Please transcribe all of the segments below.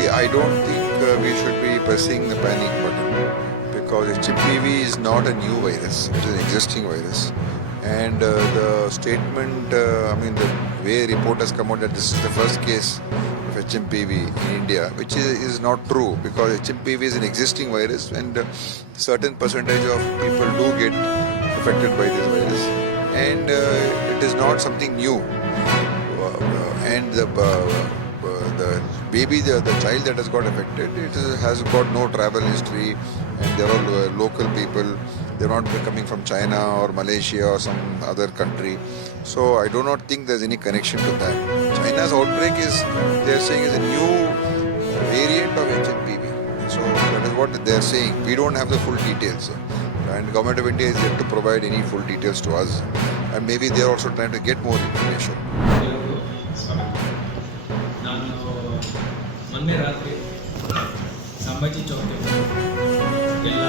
See, I don't think we should be pressing the panic button because HMPV is not a new virus, it is an existing virus. And the statement, the way report has come out that this is the first case of HMPV in India, which is not true because HMPV is an existing virus and certain percentage of people do get affected by this virus. And it is not something new. And the baby, the child that has got affected, has got no travel history, and they're all local people. They're not coming from China or Malaysia or some other country. So I do not think there's any connection to that. China's outbreak is, they're saying, is a new variant of HMPV. So that is what they're saying. We don't have the full details. And the government of India is yet to provide any full details to us. And maybe they're also trying to get more information. ಎಲ್ಲರಿಗೂ ಸ್ವಾಗತ. ನಾನು ಮೊನ್ನೆ ರಾತ್ರಿ ಸಂಭಾಜಿ ಚೌಕಿ ಎಲ್ಲ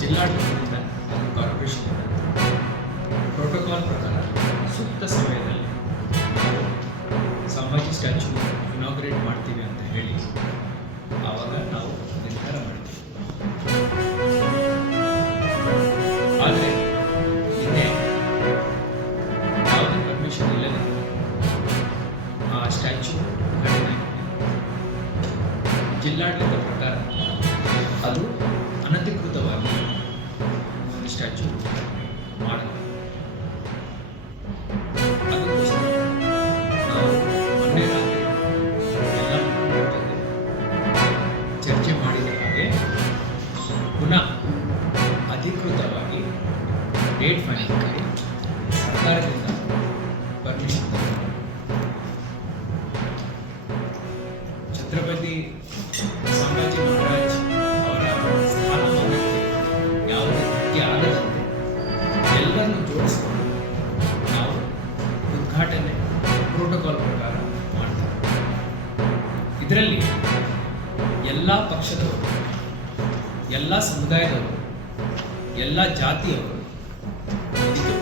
ಜಿಲ್ಲಾಡಳಿತದಿಂದ corporation protocol ಪ್ರಕಾರ ಸೂಕ್ತ ಸಮಯದಲ್ಲಿ ನಾವು ಸಂಭಾಜಿ ಸ್ಟ್ಯಾಚ್ಯೂ ಇನಾಗ್ರೇಟ್ ಮಾಡ್ತೀವಿ ಅಂತ ಹೇಳಿ ಆವಾಗ ನಾವು ನಿರ್ಧಾರ ಮಾಡ್ತೀವಿ. ಆದರೆ ನಿನ್ನೆ ಯಾವುದೇ ಪರ್ಮಿಷನ್ ಇಲ್ಲದೆ ಆ ಸ್ಟ್ಯಾಚ್ಯೂ ಉದ್ಘಾಟನೆ ಜಿಲ್ಲಾಡಳಿತ ಪ್ರಕಾರ ಅದು ಅನಧಿಕೃತವಾಗಿ ಒಂದು ಸ್ಟ್ಯಾಚ್ಯೂ ಮಾಡಲ್ಲ. ಅದಕ್ಕೋಸ್ಕರ ನಾವು ಮೊನ್ನೆ ರಾತ್ರಿ ಎಲ್ಲ ಮುಖಂಡರ ಜೊತೆ ಚರ್ಚೆ ಮಾಡಿದ ಹಾಗೆ ಪುನಃ ಅಧಿಕೃತವಾಗಿ ಡೇಟ್ ಫೈನಲ್ ಮಾಡಿ ಸರ್ಕಾರದಿಂದ ಪರ್ಮಿಷನ್ ತಗೊಂಡು ಛತ್ರಪತಿ ಸಂಭಾಜಿ ಮಹಾರಾಜ್ ಅವರ ಸ್ಥಾನಮಾನಕ್ಕೆ ಯಾವುದೇ ಧಕ್ಕೆ ಆಗದಂತೆ ಎಲ್ಲರನ್ನು ಜೋಡಿಸಿಕೊಂಡು ನಾವು ಉದ್ಘಾಟನೆ ಪ್ರೋಟೋಕಾಲ್ ಪ್ರಕಾರ ಮಾಡ್ತೇವೆ. ಇದರಲ್ಲಿ ಎಲ್ಲ ಪಕ್ಷದವರು, ಎಲ್ಲ ಸಮುದಾಯದವರು, ಎಲ್ಲ ಜಾತಿಯವರು ಇದಕ್ಕೆ